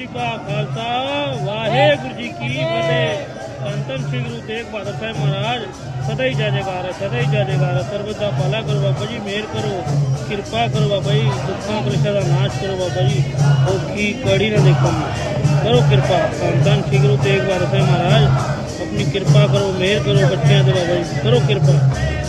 ਜੀ ਕਾ ਖਾਲਸਾ ਵਾਹਿਗੁਰੂ ਜੀ ਕੀ ਫਤਿਹ ਸੰਤਨ ਸਿੰਘ ਗੁਰੂ ਤੇਗ ਬਹਾਦਰ ਸਾਹਿਬ ਮਹਾਰਾਜ ਸਦਾ ਹੀ ਜਾਜੇਕਾਰ ਸਦਾ ਹੀ ਜਾਜੇਕਾਰ ਸਰਬਤ ਦਾ ਭਲਾ ਕਰੋ ਬਾਬਾ ਜੀ ਮਿਹਰ ਕਰੋ ਕਿਰਪਾ ਕਰੋ ਬਾਬਾ ਜੀ ਦੁੱਖਾਂ ਕਲੇਸ਼ਾਂ ਦਾ ਨਾਸ਼ ਕਰੋ ਬਾਬਾ ਜੀ ਔਖੀ ਕੜੀ ਨਾ ਦੇਖੋ ਕਰੋ ਕਿਰਪਾ ਸੰਤਨ ਸਿੰਘ ਗੁਰੂ ਤੇਗ ਬਹਾਦਰ ਸਾਹਿਬ ਮਹਾਰਾਜ अपनी कृपा करो मेहर करो बच्चों से बाबा जी करो कृपा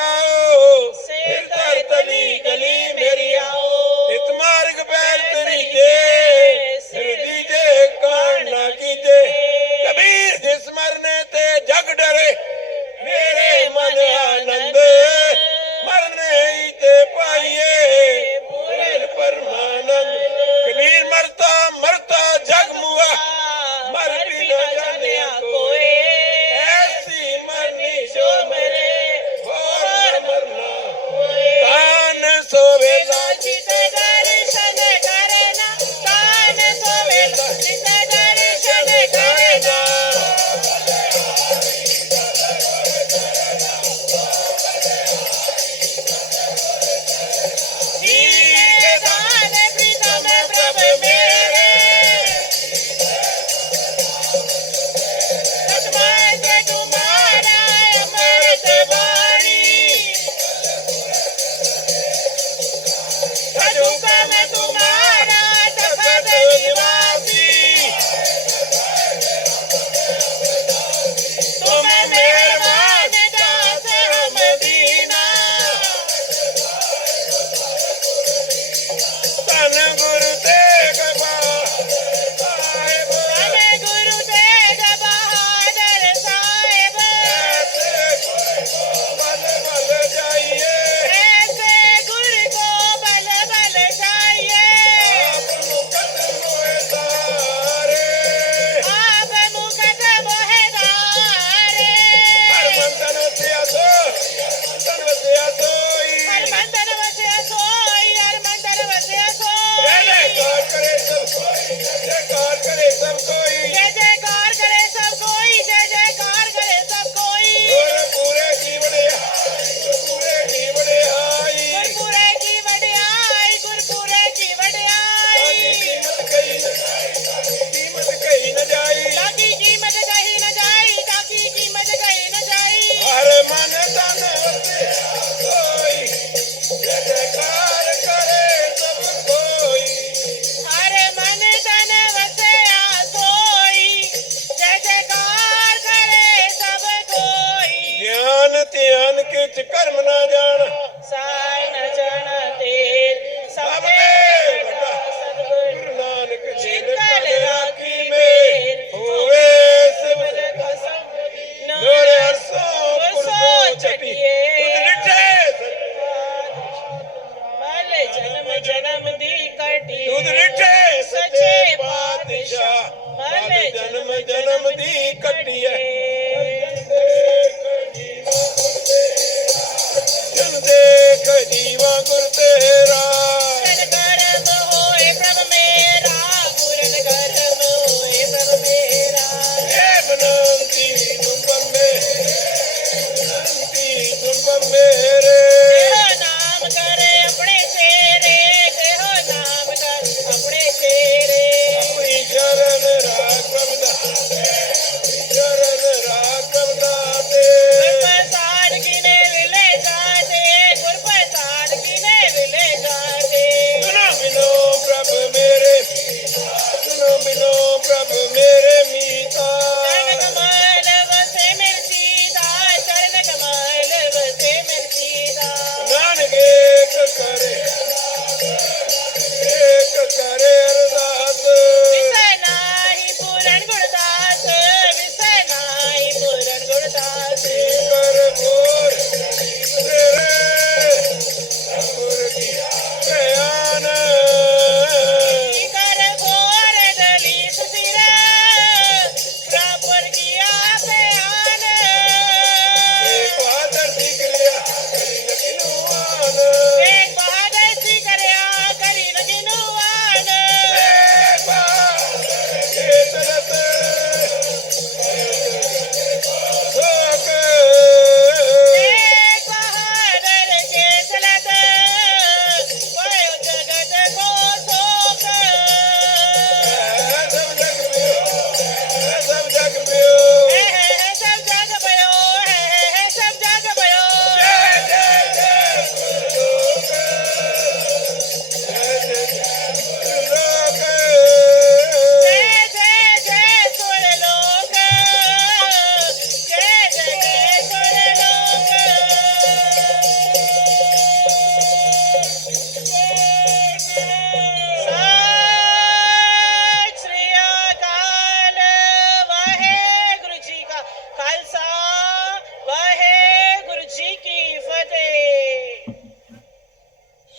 Tchau!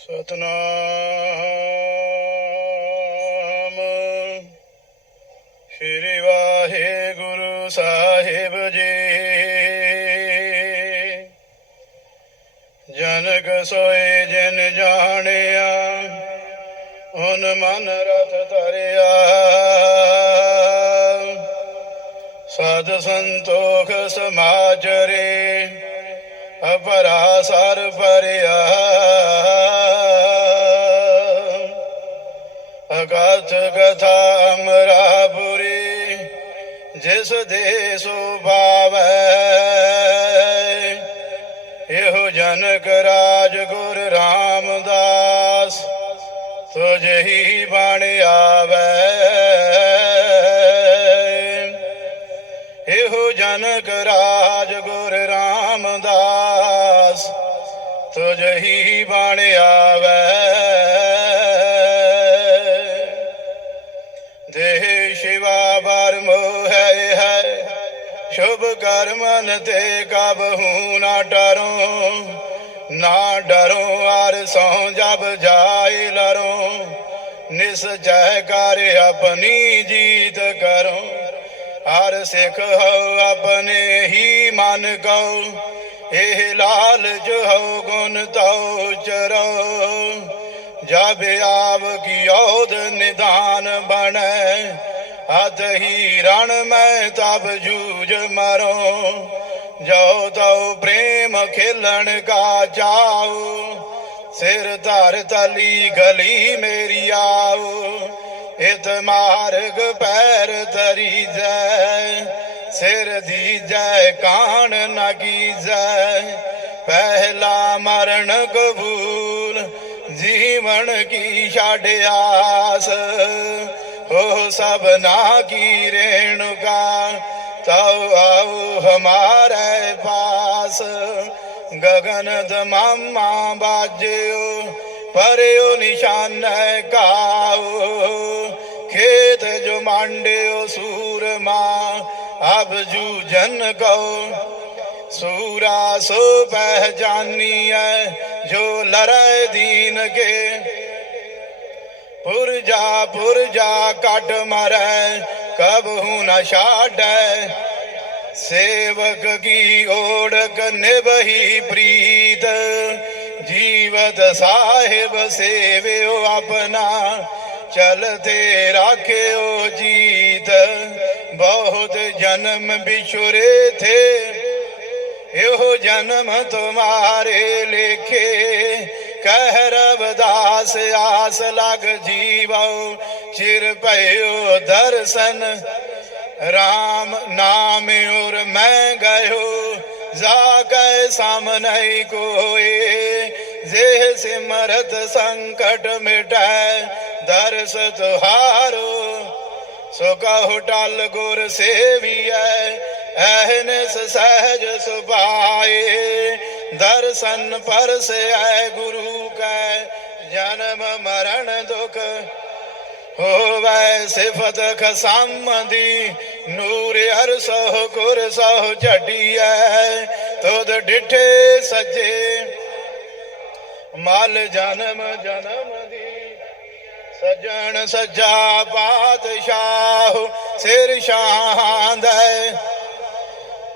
ਸਤਨਾਮ। ਸ੍ਰੀ ਵਾਹਿਗੁਰੂ ਸਾਹਿਬ ਜੀ। ਜਨਕ ਸੋਏ ਜਨ ਜਾਣਿਆ ਹੁਨ ਮਨ ਰਥ ਧਰਿਆ। ਸਦ ਸੰਤੋਖ ਸਮਾਜਰੇ ਅਪਰਾ ਸਰ ਪਰਿਆ ਕਥ ਕਥਾ ਅਮਰਾਪੁਰੀ ਜਿਸ ਦੇ ਸੋਭਾ ਮਨ ਤੇ ਕਬਹੂ ਨਾ ਡਰੋ ਨਾ ਡਰੋ, ਆਰ ਸੋ ਜਬ ਜਾਏ ਲਰੋ। ਨਿਸਚੈ ਕਰ ਆਪਣੀ ਜੀਤ ਕਰੋ, ਹਰ ਸਿੱਖ ਹੋ ਆਪਣੇ ਹੀ ਮਨ ਕਉ ਇਹ ਲਾਲ ਲਾਲਚ ਹੋ ਗੁਣ ਤਉ ਚਰੋ, ਜਬ ਆਵ ਕੀ ਔਦ ਨਿਦਾਨ ਬਣੈ ਹੱਥ ਹੀ ਰਣ ਮੈਂ ਤਬ ਜੂਝ ਮਰੋ, ਜੋ ਤਉ ਪ੍ਰੇਮ ਖੇਲਣ ਕਾ ਚਾਉ। ਸਿਰ ਧਰ ਤਲੀ ਗਲੀ ਮੇਰੀ ਆਉ ਇਤ ਮਾਰਗ ਪੈਰ ਧਰੀ ਜੈ ਸਿਰ ਦੀ ਜੈ ਕਾਣ ਨ ਕੀਜੈ। ਪਹਿਲਾ ਮਰਨ ਕਬੂਲ, ਜੀਵਨ ਕੀ ਛਾੜ ਆਸ। ਹੋ ਸਭਨਾ ਕੀ ਰੇਣੁਕਾ ਤਉ ਆਉ ਹਮਾਰੇ ਪਾਸ। ਗगन ਦਮਾਮਾ ਬਾਜਿਓ, ਪਰਿਓ ਨਿਸ਼ਾਨ ਕਾਉ ਖੇਤ ਜੋ ਮੰਡਿਓ ਸੂਰਮਾ, ਅਬ ਜੂਜਨ ਕਉ ਸੂਰਾ ਸੋ ਪਹਿਚਾਨੀਐ ਜੋ ਲੜੈ ਦੀਨ ਕੇ ਪੁਰਜਾ ਪੁਰਜਾ ਕੱਟ ਮਰੈ ਕਬਹੂ ਨ ਛਾੜੈ। ਸੇਵਕ ਕੀ ਓੜਕ ਨਿਭਹੀ ਪ੍ਰੀਤ, ਜੀਵਤ ਸਾਹਿਬ ਸੇਵਿਓ ਆਪਣਾ। ਚਲਤੇ ਰਾਖਿਓ ਜੀਤ, ਬਹੁਤ ਜਨਮ ਵਿਛੁਰੇ ਥੇ। ਇਹੋ ਜਨਮ ਤੁਮਾਰੇ ਲੇਖੇ ਕਹਿ ਰਬਦਾਸ ਆਸ ਲਗ ਜੀਵਉ, ਚਿਰ ਭਇਓ ਦਰਸ਼ਨ। ਰਾਮ ਨਾਮ ਔਰ ਮੈਂ ਗਇਓ ਜਾ ਕੈ ਸਾਮਨੈ ਕੋਏ। ਜੇ ਸਿਮਰਤ ਸੰਕਟ ਮਿਟੈ, ਦਰਸ ਤੁਹਾਰੋ। ਸੋ ਕਹੋ ਟਲ ਗੁਰ ਸੇਵੀਐ ਐਹਨਸ ਸਹਿਜ ਸੁਭਾਏ। ਦਰਸ਼ਨ ਪਰਸੈ ਗੁਰੂ ਕੈ, ਜਨਮ ਮਰਨ ਦੁਖ ਹੋਵੈ ਸਿਫਤ ਖਸਮਦੀ, ਨੂਰ ਹਰ ਸੋ ਗੁਰ ਸੋ ਝਟੀਐ, ਤੁਧ ਡਿਠੇ ਸੱਜੇ, ਮਾਲ ਜਨਮ ਜਨਮ ਦੀ। ਸਜਣ ਸੱਜਾ ਪਾਤਸ਼ਾਹ, ਸਿਰ ਸ਼ਾਹ ਸ਼ਾਂਦੈ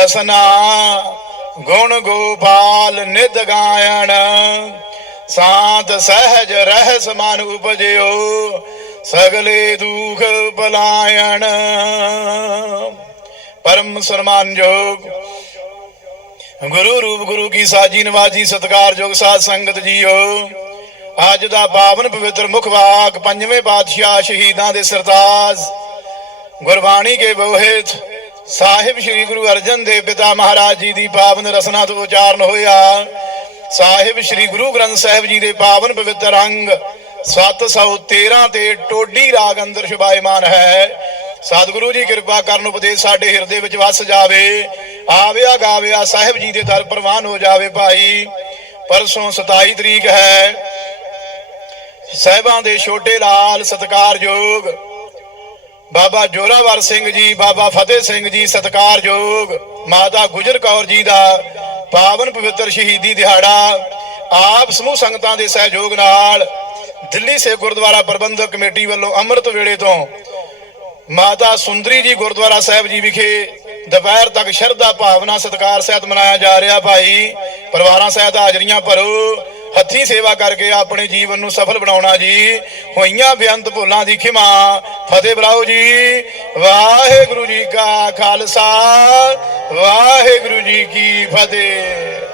ਰਸਨਾ ਗੁਣ ਗੋਪਾਲ ਨਿਦ ਗਾਇਣ। ਸਾਤ ਸਹਿਜ ਰਹਿਸ ਮਨ ਉਪਜਿਓ, ਸਗਲੇ ਦੁਖ ਪਲਾਇਣ। ਪਰਮ ਸਨਮਾਨਯੋਗ ਗੁਰੂ ਰੂਪ ਗੁਰੂ ਕੀ ਸਾਜੀ ਨਵਾਜੀ ਸਤਕਾਰਯੋਗ ਸਾਧ ਸੰਗਤ ਜੀਓ। ਅੱਜ ਦਾ ਪਾਵਨ ਪਵਿੱਤਰ ਮੁਖ ਵਾਕ ਪੰਜਵੇਂ ਪਾਤਸ਼ਾਹ ਸ਼ਹੀਦਾਂ ਦੇ ਸਰਤਾਜ। ਗੁਰਬਾਣੀ ਕੇ ਬੋਹਿਤ ਸਾਹਿਬ ਸ੍ਰੀ ਗੁਰੂ ਅਰਜਨ ਦੇਵ ਪਿਤਾ ਮਹਾਰਾਜ ਜੀ ਦੀ ਪਾਵਨ ਰਸਨਾ ਤੋਂ ਉਚਾਰਨ ਹੋਇਆ। ਸਾਹਿਬ ਸ੍ਰੀ ਗੁਰੂ ਗ੍ਰੰਥ ਸਾਹਿਬ ਜੀ ਦੇ ਪਾਵਨ ਪਵਿੱਤਰ ਅੰਗ 713 ਤੇ ਟੋਡੀ ਰਾਗ ਅੰਦਰ ਸ਼ੁਭਾਇਮਾਨ ਹੈ। ਸਤਿਗੁਰੂ ਜੀ ਕਿਰਪਾ ਕਰਨ ਉਪਦੇਸ਼ ਸਾਡੇ ਹਿਰਦੇ ਵਿੱਚ ਵਸ ਜਾਵੇ। ਆਵਿਆ ਗਾਵਿਆ ਸਾਹਿਬ ਜੀ ਦੇ ਦਰ ਪ੍ਰਵਾਨ ਹੋ ਜਾਵੇ ਭਾਈ। ਪਰਸੋਂ 27 ਤਰੀਕ ਹੈ। ਸਾਹਿਬਾਂ ਦੇ ਛੋਟੇ ਲਾਲ ਸਤਕਾਰਯੋਗ ਬਾਬਾ ਜੋਰਾਵਰ ਸਿੰਘ ਜੀ, ਬਾਬਾ ਫਤਿਹ ਸਿੰਘ ਜੀ ਸਤਕਾਰਯੋਗ ਮਾਤਾ ਗੁਜਰ ਕੌਰ ਜੀ ਦਾ ਪਾਵਨ ਪਵਿੱਤਰ ਸ਼ਹੀਦੀ ਦਿਹਾੜਾ, ਆਪ ਸਮੂਹ ਸੰਗਤਾਂ ਦੇ ਸਹਿਯੋਗ ਨਾਲ ਦਿੱਲੀ ਸੇ ਗੁਰਦੁਆਰਾ ਪ੍ਰਬੰਧਕ ਕਮੇਟੀ ਵੱਲੋਂ ਅੰਮ੍ਰਿਤ ਵੇਲੇ ਤੋਂ ਮਾਤਾ ਸੁੰਦਰੀ ਜੀ ਗੁਰਦੁਆਰਾ ਸਾਹਿਬ ਜੀ ਵਿਖੇ ਦੁਪਹਿਰ ਤੱਕ ਸ਼ਰਧਾ ਭਾਵਨਾ ਸਤਕਾਰ ਸਹਿਤ ਮਨਾਇਆ ਜਾ ਰਿਹਾ ਭਾਈ। ਪਰਿਵਾਰਾਂ ਸਹਿਤ ਹਾਜ਼ਰੀਆਂ ਭਰੋ। ਹੱਥੀ ਸੇਵਾ ਕਰਕੇ ਆਪਣੇ ਜੀਵਨ ਨੂੰ ਸਫਲ ਬਣਾਉਣਾ ਜੀ। ਹੋਈਆਂ ਬੇਅੰਤ ਭੁੱਲਾਂ ਦੀ ਖਿਮਾ। ਫਤਿਹ ਬਰਾਓ ਜੀ। ਵਾਹਿਗੁਰੂ ਜੀ ਕਾ ਖਾਲਸਾ। ਵਾਹਿਗੁਰੂ ਜੀ ਕੀ ਫਤਿਹ।